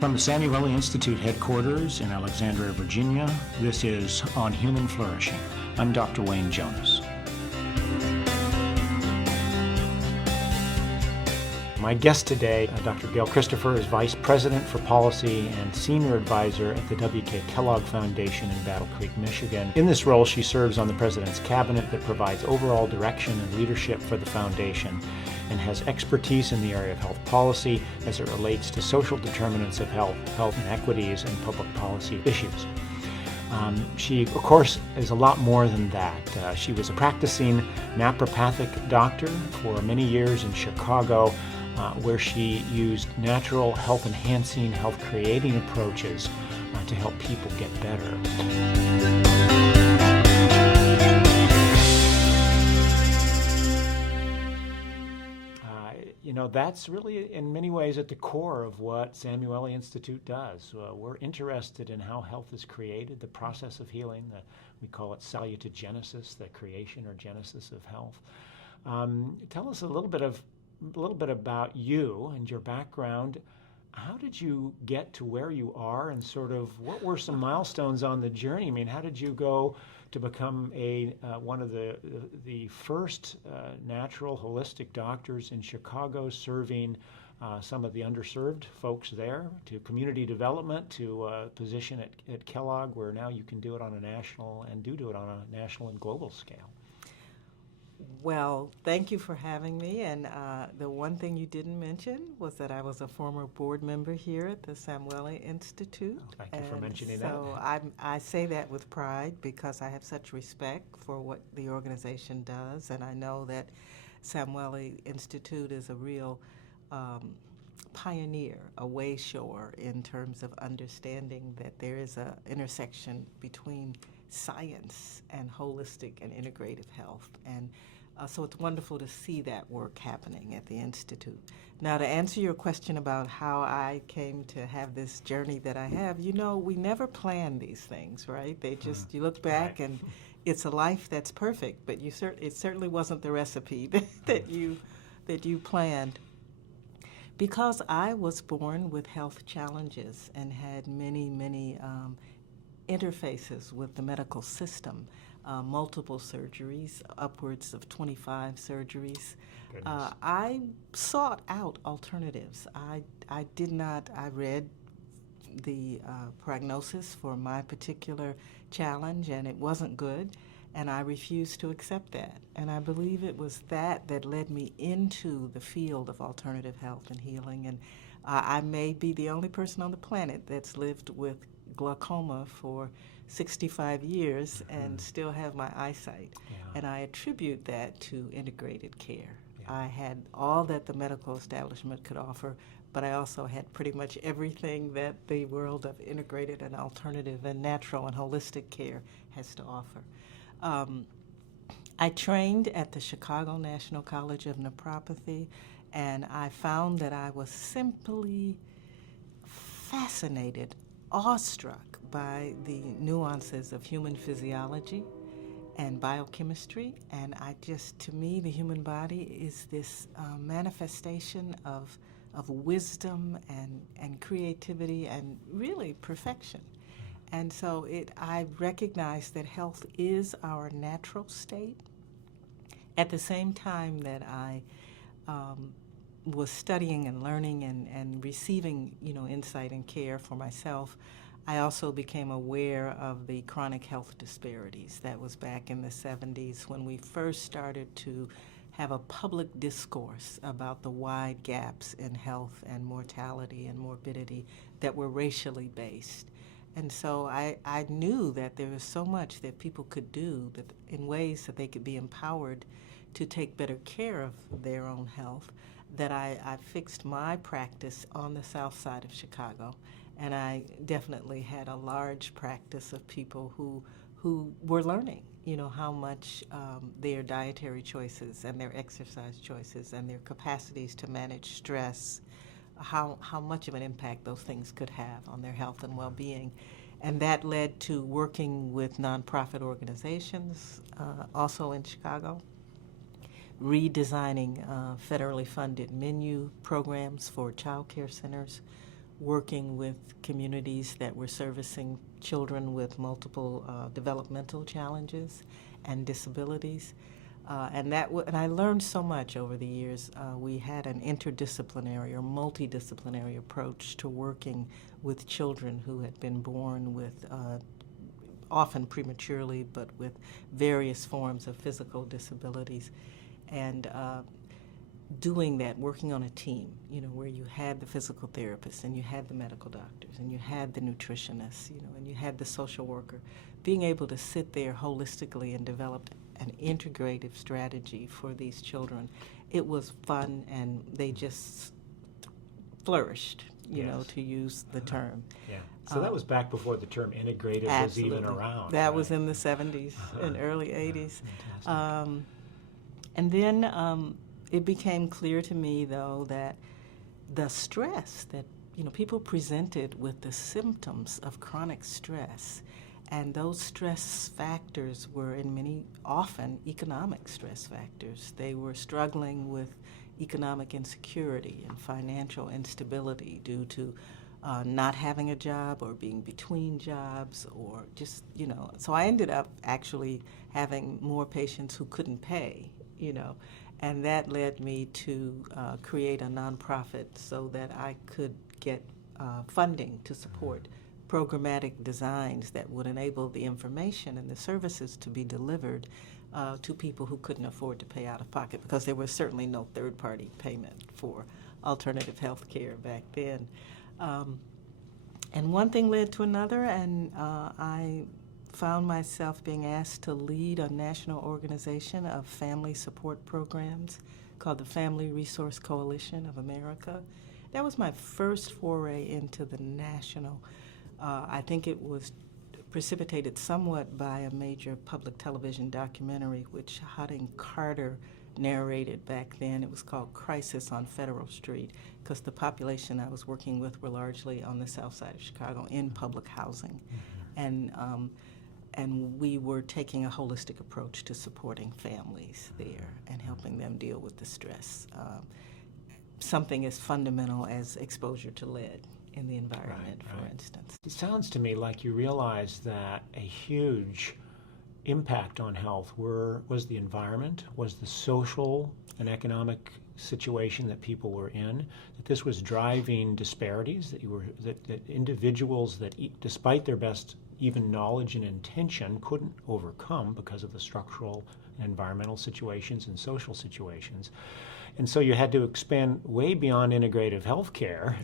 From the Samuel Institute headquarters in Alexandria, Virginia, this is On Human Flourishing. I'm Dr. Wayne Jonas. My guest today, Dr. Gail Christopher, is Vice President for Policy and Senior Advisor at the W.K. Kellogg Foundation in Battle Creek, Michigan. In this role, she serves on the President's Cabinet that provides overall direction and leadership for the Foundation and has expertise in the area of health policy as it relates to social determinants of health, health inequities, and public policy issues. She, of course, is a lot more than that. She was a practicing naturopathic doctor for many years in Chicago, where she used natural health-enhancing, health-creating approaches to help people get better. That's really, in many ways, at the core of what Samuel Institute does. We're interested in how health is created, the process of healing. We call it salutogenesis, the creation or genesis of health. Tell us a little bit about you and your background. How did you get to where you are, and sort of what were some milestones on the journey? I mean, how did you go to become one of the first natural holistic doctors in Chicago, serving some of the underserved folks there, to community development, to a position at Kellogg, where now you can do it on a national and do it on a national and global scale? Well, thank you for having me. And the one thing you didn't mention was that I was a former board member here at the Samuel Institute. Oh, thank you for mentioning that. So I say that with pride because I have such respect for what the organization does. And I know that Samuel Institute is a real pioneer, a wayshower in terms of understanding that there is an intersection between science and holistic and integrative health. And so it's wonderful to see that work happening at the Institute. Now, to answer your question about how I came to have this journey that I have, we never plan these things, right? They just, you look back right. And it's a life that's perfect, but it certainly wasn't the recipe that you planned. Because I was born with health challenges and had many interfaces with the medical system, multiple surgeries, upwards of 25 surgeries. I sought out alternatives. I read the prognosis for my particular challenge, and it wasn't good, and I refused to accept that. And I believe it was that led me into the field of alternative health and healing. And I may be the only person on the planet that's lived with glaucoma for 65 years and still have my eyesight. Yeah. And I attribute that to integrated care. Yeah. I had all that the medical establishment could offer, but I also had pretty much everything that the world of integrated and alternative and natural and holistic care has to offer. I trained at the Chicago National College of Naturopathy, and I found that I was simply fascinated, awestruck by the nuances of human physiology and biochemistry. And to me, the human body is this manifestation of wisdom and creativity and really perfection. And so I recognize that health is our natural state. At the same time that I was studying and learning and receiving, insight and care for myself, I also became aware of the chronic health disparities. That was back in the 70s when we first started to have a public discourse about the wide gaps in health and mortality and morbidity that were racially based. And so I knew that there was so much that people could do in ways that they could be empowered to take better care of their own health, that I fixed my practice on the south side of Chicago. And I definitely had a large practice of people who were learning, how much their dietary choices and their exercise choices and their capacities to manage stress, how much of an impact those things could have on their health and well-being. And that led to working with nonprofit organizations, also in Chicago, redesigning federally funded menu programs for child care centers, working with communities that were servicing children with multiple developmental challenges and disabilities. And I learned so much over the years. We had an interdisciplinary or multidisciplinary approach to working with children who had been born with, often prematurely, but with various forms of physical disabilities. And doing that, working on a team, where you had the physical therapist and you had the medical doctors and you had the nutritionists, and you had the social worker, being able to sit there holistically and develop an integrative strategy for these children. It was fun, and they just flourished, to use the term. Yeah. So that was back before the term integrative Absolutely. was even around. That right? was in the 70s and early 80s. Fantastic. And then it became clear to me, though, that the stress that, people presented with the symptoms of chronic stress, and those stress factors were often economic stress factors. They were struggling with economic insecurity and financial instability due to not having a job or being between jobs, or just, so I ended up actually having more patients who couldn't pay, and that led me to create a nonprofit so that I could get funding to support programmatic designs that would enable the information and the services to be delivered to people who couldn't afford to pay out of pocket, because there was certainly no third-party payment for alternative health care back then. And one thing led to another, and I found myself being asked to lead a national organization of family support programs called the Family Resource Coalition of America. That was my first foray into the national. I think it was precipitated somewhat by a major public television documentary which Harding Carter narrated back then. It was called Crisis on Federal Street, because the population I was working with were largely on the south side of Chicago in public housing. And we were taking a holistic approach to supporting families there and helping them deal with the stress. Something as fundamental as exposure to lead in the environment, for instance. It sounds to me like you realized that a huge impact on health was the environment, was the social and economic situation that people were in, that this was driving disparities, that individuals that despite their best even knowledge and intention couldn't overcome because of the structural and environmental situations and social situations. And so you had to expand way beyond integrative healthcare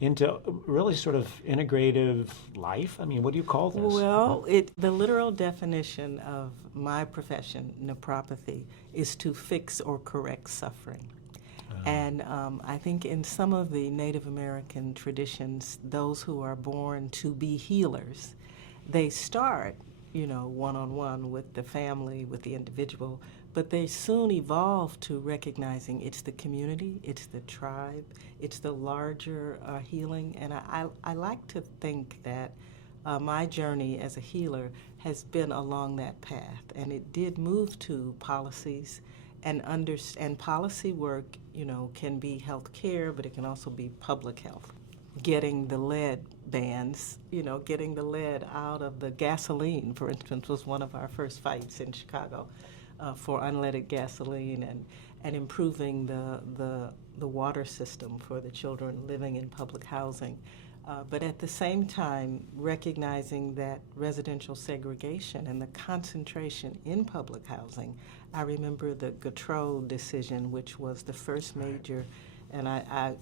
into really sort of integrative life. I mean, what do you call this? Well, the literal definition of my profession, nephropathy, is to fix or correct suffering. And I think in some of the Native American traditions, those who are born to be healers, they start, one-on-one with the family, with the individual, but they soon evolve to recognizing it's the community, it's the tribe, it's the larger healing. And I like to think that my journey as a healer has been along that path, and it did move to policies and policy work, can be health care, but it can also be public health. Getting the lead bans, getting the lead out of the gasoline, for instance, was one of our first fights in Chicago for unleaded gasoline, and improving the water system for the children living in public housing. But at the same time, recognizing that residential segregation and the concentration in public housing. I remember the Gautreaux decision, which was the first major, and I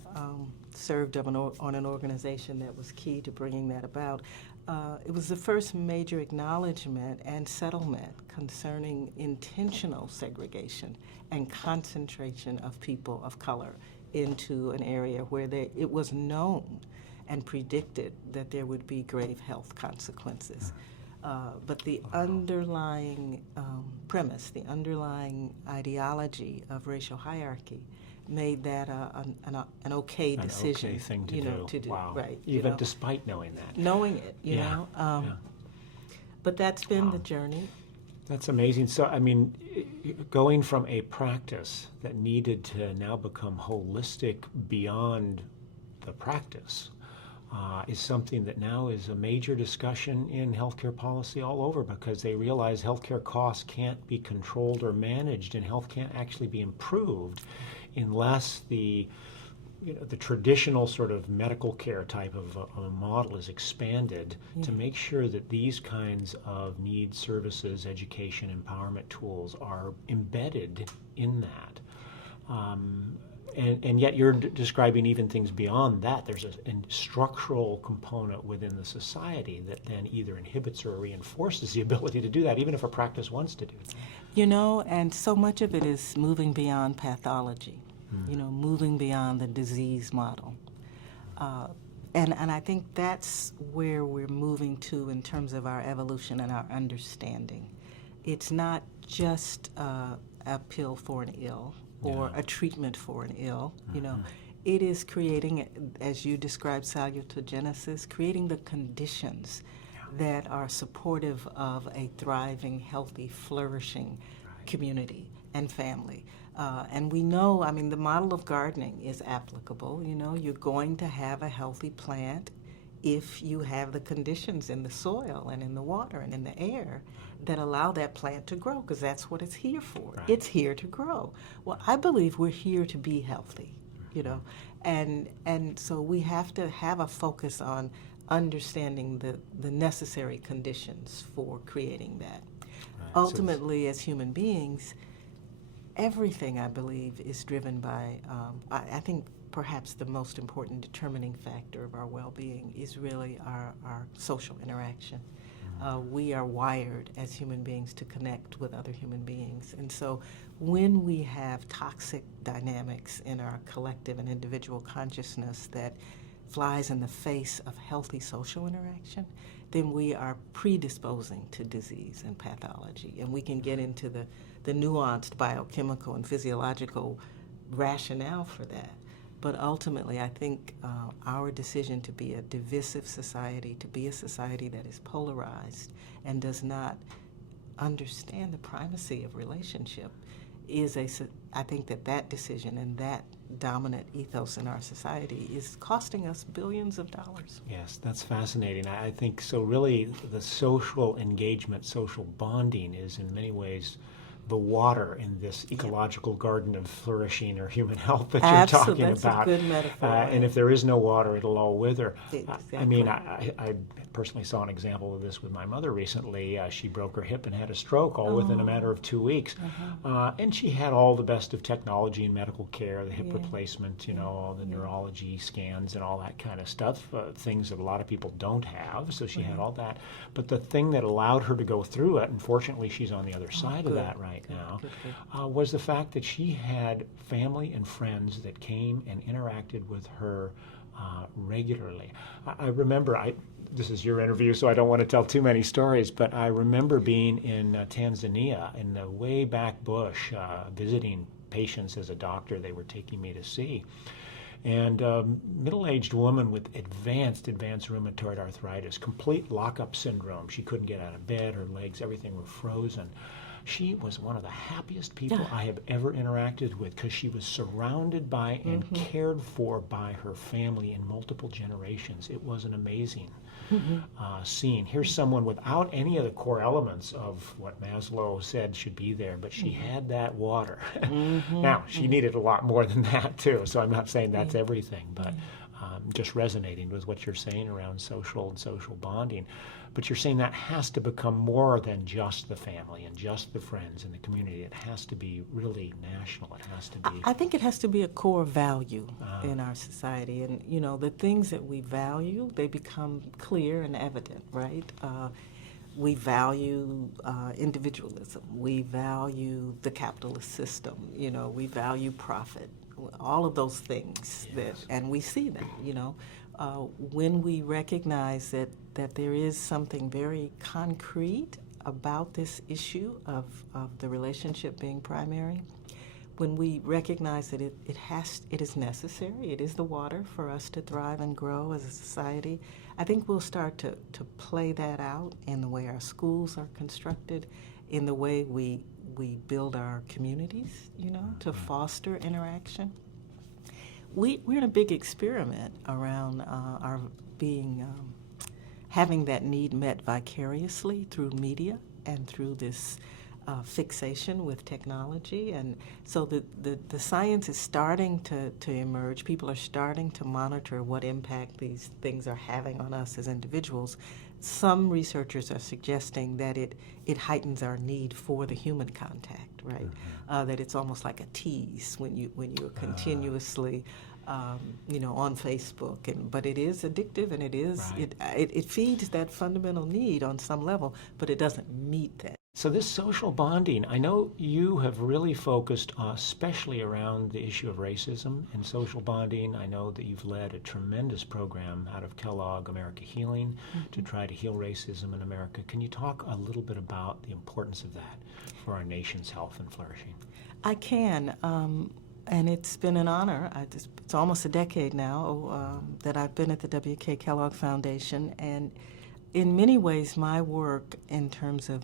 served on an organization that was key to bringing that about. It was the first major acknowledgement and settlement concerning intentional segregation and concentration of people of color into an area where it was known and predicted that there would be grave health consequences. But the underlying premise, the underlying ideology of racial hierarchy made that an okay decision. An okay thing to do. Wow. Right, Even despite knowing that. Knowing it, you know. But that's been the journey. That's amazing. So, I mean, going from a practice that needed to now become holistic beyond the practice, is something that now is a major discussion in healthcare policy all over, because they realize healthcare costs can't be controlled or managed, and health can't actually be improved unless the traditional sort of medical care type of a model is expanded to make sure that these kinds of needs, services, education, empowerment tools are embedded in that. And yet you're describing even things beyond that. There's a structural component within the society that then either inhibits or reinforces the ability to do that, even if a practice wants to do that. And so much of it is moving beyond pathology, moving beyond the disease model. And I think that's where we're moving to in terms of our evolution and our understanding. It's not just a pill for an ill or a treatment for an ill, It is creating, as you described salutogenesis, creating the conditions that are supportive of a thriving, healthy, flourishing community and family. And we know, the model of gardening is applicable. You're going to have a healthy plant if you have the conditions in the soil and in the water and in the air that allow that plant to grow, because that's what it's here for. Right. It's here to grow. Well, I believe we're here to be healthy, and so we have to have a focus on understanding the necessary conditions for creating that. Right. Ultimately, as human beings, everything, I believe, is driven by, I think perhaps the most important determining factor of our well-being is really our social interaction. We are wired as human beings to connect with other human beings. And so when we have toxic dynamics in our collective and individual consciousness that flies in the face of healthy social interaction, then we are predisposing to disease and pathology. And we can get into the nuanced biochemical and physiological rationale for that. But ultimately, I think our decision to be a divisive society, to be a society that is polarized and does not understand the primacy of relationship, I think that decision and that dominant ethos in our society is costing us billions of dollars. Yes, that's fascinating. I think so. Really, the social engagement, social bonding is in many ways the water in this ecological garden of flourishing or human health that you're talking that's about. That's a good metaphor. And if there is no water, it'll all wither. Exactly. I personally saw an example of this with my mother recently. She broke her hip and had a stroke all within a matter of 2 weeks. And she had all the best of technology and medical care, the hip replacement, all the neurology scans and all that kind of stuff, things that a lot of people don't have. So she had all that. But the thing that allowed her to go through it, and fortunately she's on the other side of that right now, was the fact that she had family and friends that came and interacted with her regularly. I remember, this is your interview, so I don't want to tell too many stories, but I remember being in Tanzania in the way back bush, visiting patients as a doctor they were taking me to see. And a middle-aged woman with advanced rheumatoid arthritis, complete lock-up syndrome. She couldn't get out of bed, her legs, everything were frozen. She was one of the happiest people I have ever interacted with, because she was surrounded by and cared for by her family in multiple generations. It was an amazing scene. Here's someone without any of the core elements of what Maslow said should be there, but she had that water. Now, she needed a lot more than that, too, so I'm not saying that's everything, but just resonating with what you're saying around social and social bonding. But you're saying that has to become more than just the family and just the friends and the community. It has to be really national. It has to be... I think it has to be a core value in our society. And, the things that we value, they become clear and evident, right? We value individualism. We value the capitalist system. We value profit. All of those things, and we see that, when we recognize that there is something very concrete about this issue of the relationship being primary, when we recognize that it is necessary, it is the water for us to thrive and grow as a society, I think we'll start to play that out in the way our schools are constructed, in the way we build our communities, to foster interaction. We're in a big experiment around having that need met vicariously through media and through this fixation with technology. And so the science is starting to emerge. People are starting to monitor what impact these things are having on us as individuals. Some researchers are suggesting that it heightens our need for the human contact, right? Mm-hmm. That it's almost like a tease when you're continuously on Facebook, but it is addictive, and it feeds that fundamental need on some level, but it doesn't meet that. So this social bonding, I know you have really focused especially around the issue of racism and social bonding. I know that you've led a tremendous program out of Kellogg America Healing to try to heal racism in America. Can you talk a little bit about the importance of that for our nation's health and flourishing? I can. And it's been an honor. It's almost a decade now that I've been at the W.K. Kellogg Foundation, and in many ways my work in terms of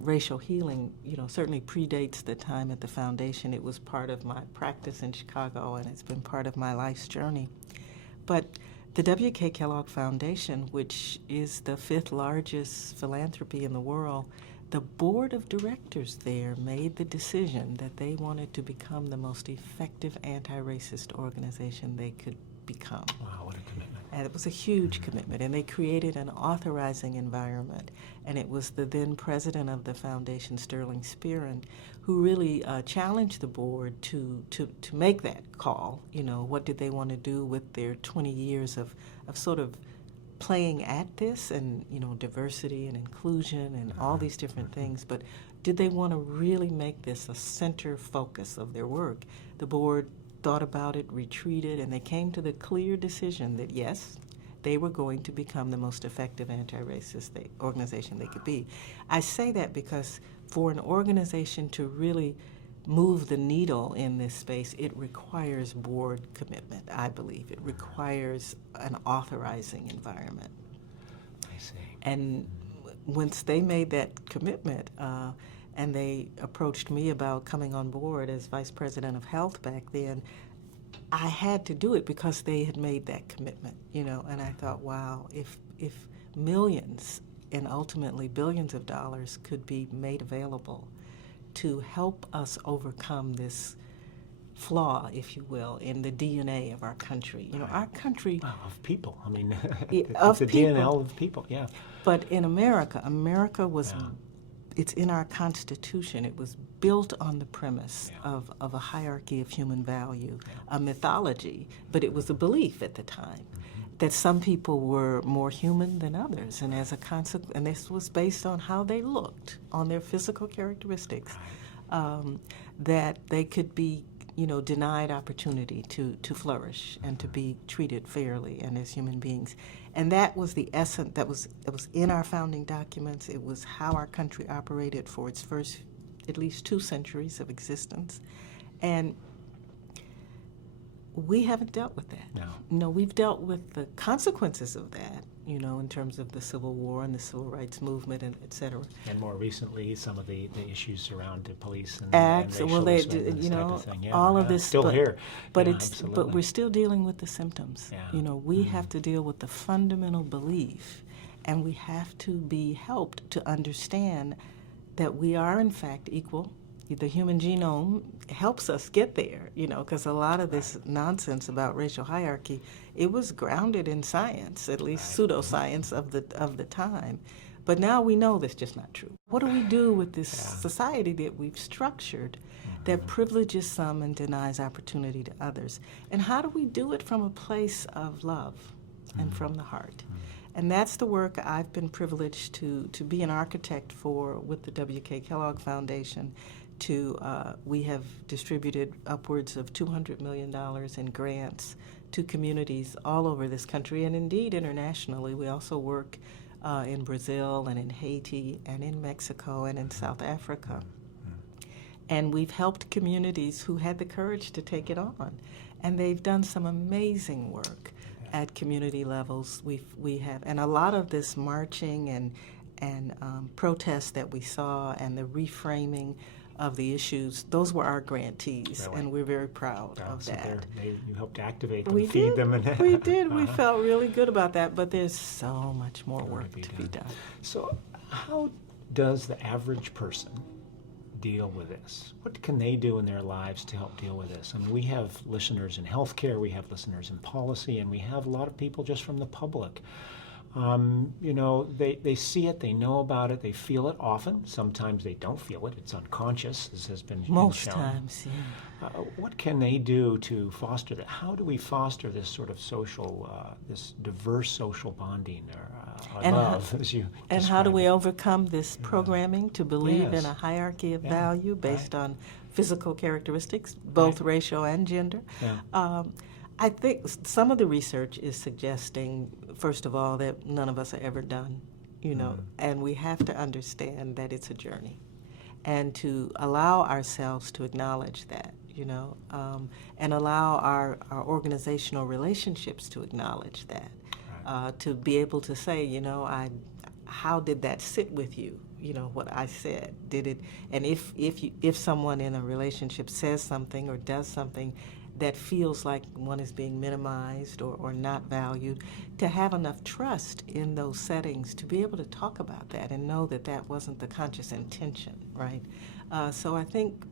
racial healing, certainly predates the time at the foundation. It was part of my practice in Chicago, and it's been part of my life's journey. But the W.K. Kellogg Foundation, which is the 5th largest philanthropy in the world, the board of directors there made the decision that they wanted to become the most effective anti-racist organization they could become. Wow, what a commitment. And it was a huge commitment, and they created an authorizing environment. And it was the then president of the foundation, Sterling Spearin, who really challenged the board to make that call. What did they want to do with their 20 years of sort of playing at this, and diversity and inclusion and all these different things, but did they want to really make this a center focus of their work? The board thought about it, retreated, and they came to the clear decision that yes, they were going to become the most effective anti-racist organization they could be. I say that because for an organization to really move the needle in this space, it requires board commitment, I believe. It requires an authorizing environment. I see. And once they made that commitment, and they approached me about coming on board as Vice President of Health back then, I had to do it because they had made that commitment, and I thought, wow, if millions and ultimately billions of dollars could be made available to help us overcome this flaw, if you will, in the DNA of our country. Our country... Wow, of people. I mean, it's the people. DNA of people, yeah. But in America was... Yeah. It's in our Constitution. It was built on the premise of a hierarchy of human value, a mythology, but it was a belief at the time that some people were more human than others, and as a consequence, and this was based on how they looked, on their physical characteristics, that they could be, denied opportunity to flourish and to be treated fairly and as human beings. And that was the essence, that was in our founding documents. It was how our country operated for its first at least 2 centuries of existence. And we haven't dealt with that. No, we've dealt with the consequences of that, in terms of the Civil War and the Civil Rights Movement, and et cetera. And more recently, some of the issues around the police and acts, and well, this type of thing. Yeah, all of this still here. But Absolutely. But we're still dealing with the symptoms. Yeah. We have to deal with the fundamental belief, and we have to be helped to understand that we are in fact equal. The human genome helps us get there, because a lot of this nonsense about racial hierarchy, it was grounded in science, at least pseudoscience of the time. But now we know that's just not true. What do we do with this society that we've structured that privileges some and denies opportunity to others? And how do we do it from a place of love and from the heart? And that's the work I've been privileged to be an architect for with the W.K. Kellogg Foundation. We have distributed upwards of $200 million in grants to communities all over this country, and indeed internationally. We also work in Brazil and in Haiti and in Mexico and in South Africa. And we've helped communities who had the courage to take it on. And they've done some amazing work at community levels. We have, and a lot of this marching and protests that we saw and the reframing of the issues, those were our grantees, Really? and we're very proud of So that. you helped activate them, We feed did. them. And We did. We felt really good about that, but there's so much more work to be done. So how does the average person deal with this? What can they do in their lives to help deal with this? I mean, we have listeners in healthcare, we have listeners in policy, and we have a lot of people just from the public. They see it, they know about it, they feel it often. Sometimes they don't feel it, it's unconscious, as has been Most shown. times, yeah. What can they do to foster that? How do we foster this sort of social, this diverse social bonding or love, as you And how do describe we it? overcome this programming to believe Yes. in a hierarchy of Yeah, value based on physical characteristics, both racial and gender? Yeah. I think some of the research is suggesting, first of all, that none of us are ever done, and we have to understand that it's a journey, and to allow ourselves to acknowledge that, and allow our organizational relationships to acknowledge that, to be able to say, how did that sit with you? What I said, did it? And if someone in a relationship says something or does something that feels like one is being minimized or not valued, to have enough trust in those settings to be able to talk about that and know that that wasn't the conscious intention, right? So I think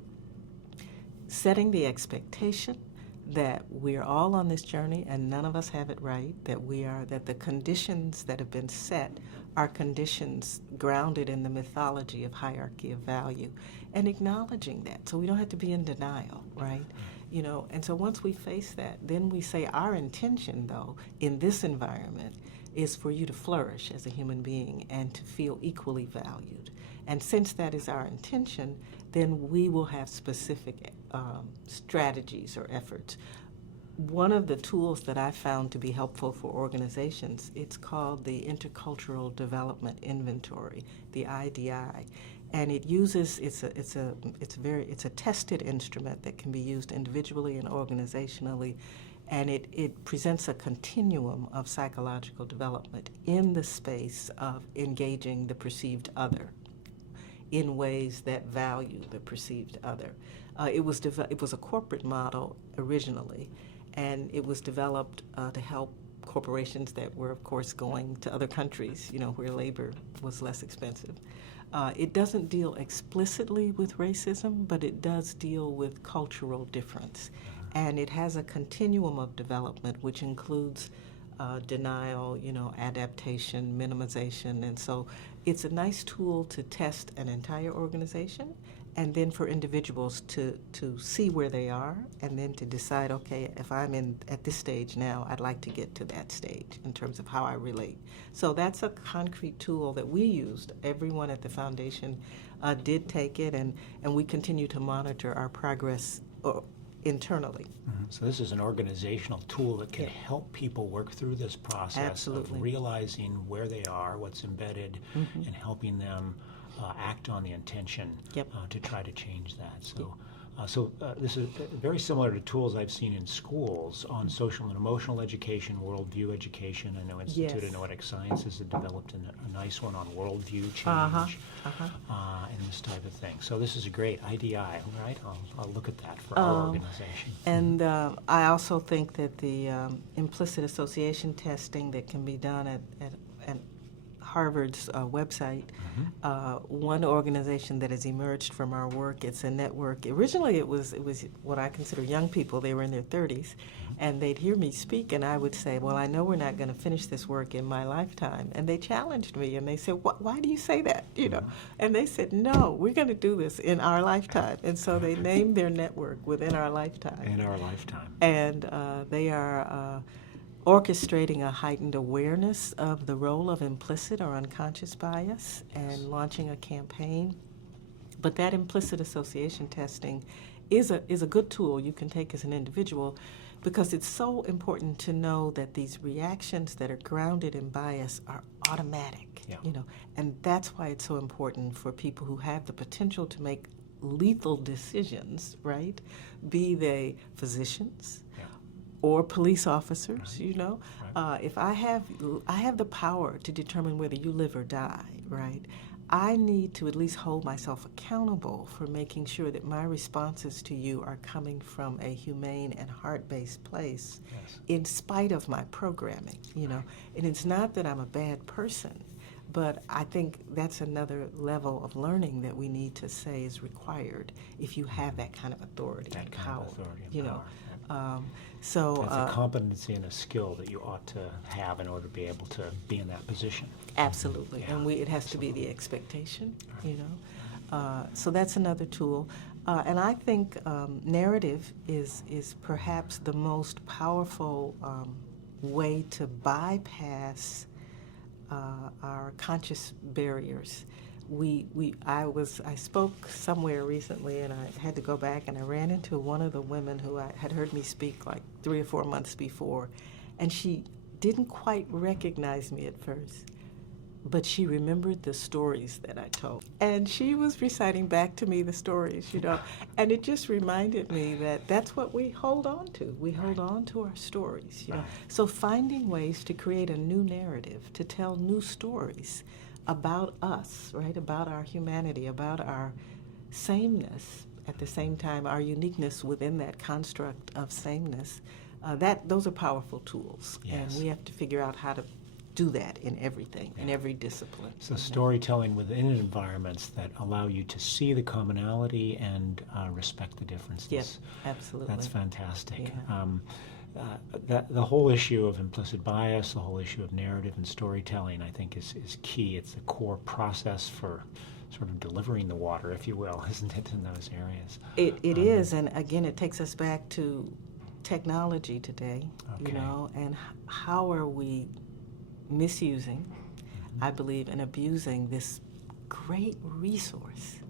setting the expectation that we're all on this journey and none of us have it right, that the conditions that have been set are conditions grounded in the mythology of hierarchy of value, and acknowledging that so we don't have to be in denial, right? And so once we face that, then we say our intention, though, in this environment is for you to flourish as a human being and to feel equally valued. And since that is our intention, then we will have specific strategies or efforts. One of the tools that I found to be helpful for organizations, it's called the Intercultural Development Inventory, the IDI. And it uses it's a tested instrument that can be used individually and organizationally, and it presents a continuum of psychological development in the space of engaging the perceived other in ways that value the perceived other. It was a corporate model originally, and it was developed to help corporations that were, of course, going to other countries, where labor was less expensive. It doesn't deal explicitly with racism, but it does deal with cultural difference. And it has a continuum of development, which includes denial, adaptation, minimization. And so it's a nice tool to test an entire organization, and then for individuals to see where they are, and then to decide, okay, if I'm at this stage now, I'd like to get to that stage in terms of how I relate. So that's a concrete tool that we used. Everyone at the foundation did take it, and we continue to monitor our progress internally. Mm-hmm. So this is an organizational tool that can help people work through this process of realizing where they are, what's embedded, and helping them act on the intention to try to change that. So this is very similar to tools I've seen in schools on social and emotional education, worldview education. I know Institute of Noetic Sciences has developed a nice one on worldview change and this type of thing. So this is a great IDI, right? I'll look at that for our organization. And I also think that the implicit association testing that can be done at Harvard's website, one organization that has emerged from our work, it's a network. Originally it was what I consider young people. They were in their 30s, and they'd hear me speak, and I would say, well, I know we're not going to finish this work in my lifetime. And they challenged me, and they said, why do you say that? And they said, no, we're going to do this in our lifetime. And so they named their network Within Our Lifetime. In our lifetime. And they are orchestrating a heightened awareness of the role of implicit or unconscious bias and launching a campaign. But that implicit association testing is a good tool you can take as an individual, because it's so important to know that these reactions that are grounded in bias are automatic, and that's why it's so important for people who have the potential to make lethal decisions, right? Be they physicians, or police officers, if I have the power to determine whether you live or die, right? I need to at least hold myself accountable for making sure that my responses to you are coming from a humane and heart-based place, Yes. in spite of my programming, you know. And it's not that I'm a bad person, but I think that's another level of learning that we need to say is required if you have that kind of authority That and kind power, of authority and you know. power. So That's a competency and a skill that you ought to have in order to be able to be in that position. absolutely, Yeah, and it has to be absolutely. the expectation, you know. So that's another tool, and I think narrative is perhaps the most powerful way to bypass our conscious barriers. I spoke somewhere recently, and I had to go back, and I ran into one of the women who had heard me speak like 3 or 4 months before, and she didn't quite recognize me at first, but she remembered the stories that I told. And she was reciting back to me the stories, you know, and it just reminded me that that's what we hold on to. We hold on to our stories, you know. So finding ways to create a new narrative, to tell new stories about us, right, about our humanity, about our sameness, at the same time our uniqueness within that construct of sameness, those are powerful tools. Yes. And we have to figure out how to do that in everything, in every discipline. So storytelling within environments that allow you to see the commonality and respect the differences. Yes, absolutely. That's fantastic. Yeah. The whole issue of implicit bias, the whole issue of narrative and storytelling, I think is key. It's the core process for sort of delivering the water, if you will, isn't it, in those areas? It is, and again, it takes us back to technology today, Okay. you know, and how are we misusing, I believe, and abusing this great resource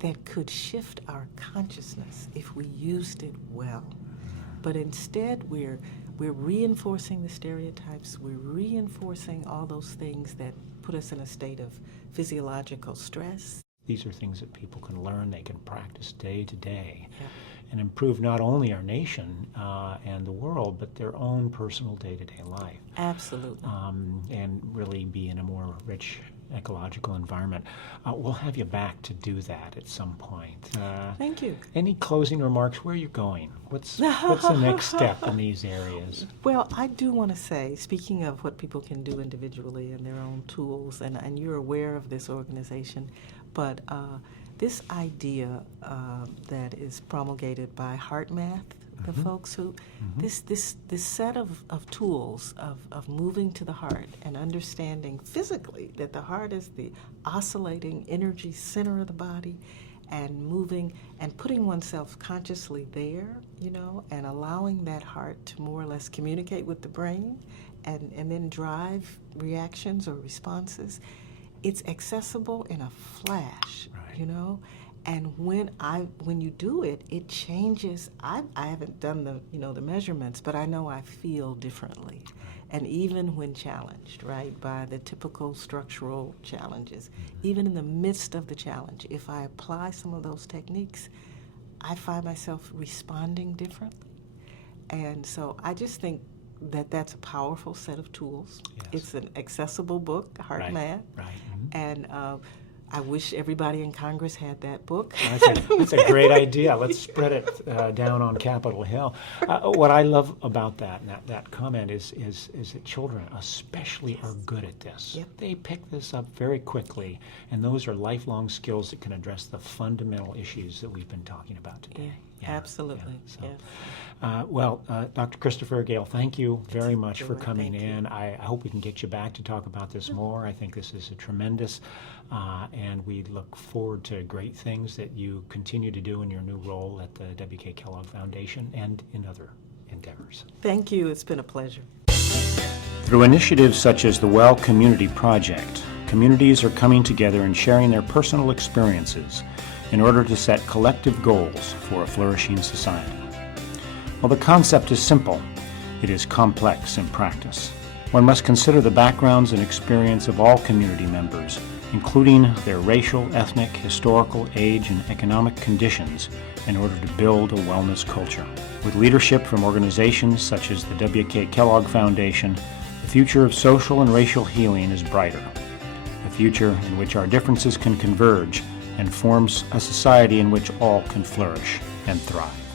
that could shift our consciousness if we used it well. But instead, we're reinforcing the stereotypes, we're reinforcing all those things that put us in a state of physiological stress. These are things that people can learn, they can practice day to day, Yep. and improve not only our nation and the world, but their own personal day-to-day life. Absolutely. And really be in a more rich ecological environment. We'll have you back to do that at some point. Thank you. Any closing remarks? Where are you going? What's the next step in these areas? Well, I do want to say, speaking of what people can do individually and their own tools, and you're aware of this organization, but this idea that is promulgated by HeartMath, the folks who, this set of tools of moving to the heart and understanding physically that the heart is the oscillating energy center of the body, and moving and putting oneself consciously there, you know, and allowing that heart to more or less communicate with the brain and then drive reactions or responses. It's accessible in a flash, Right. you know. And when you do it, it changes. I haven't done the measurements, but I know I feel differently. And even when challenged, right, by the typical structural challenges, even in the midst of the challenge, if I apply some of those techniques, I find myself responding differently. And so I just think that that's a powerful set of tools. Yes. It's an accessible book, HeartMath. Right. And I wish everybody in Congress had that book. That's a great idea. Let's spread it down on Capitol Hill. What I love about that comment is that children especially are good at this. Yep. They pick this up very quickly, and those are lifelong skills that can address the fundamental issues that we've been talking about today. Yeah, absolutely. So, Yeah. Dr. Christopher, Gail, thank you very much for Sure, coming thank you. in. I hope we can get you back to talk about this more. I think this is a tremendous, and we look forward to great things that you continue to do in your new role at the W.K. Kellogg Foundation and in other endeavors. Thank you. It's been a pleasure. Through initiatives such as the Well Community Project, communities are coming together and sharing their personal experiences in order to set collective goals for a flourishing society. While the concept is simple, it is complex in practice. One must consider the backgrounds and experience of all community members, including their racial, ethnic, historical, age, and economic conditions, in order to build a wellness culture. With leadership from organizations such as the W.K. Kellogg Foundation, the future of social and racial healing is brighter. The future in which our differences can converge and forms a society in which all can flourish and thrive.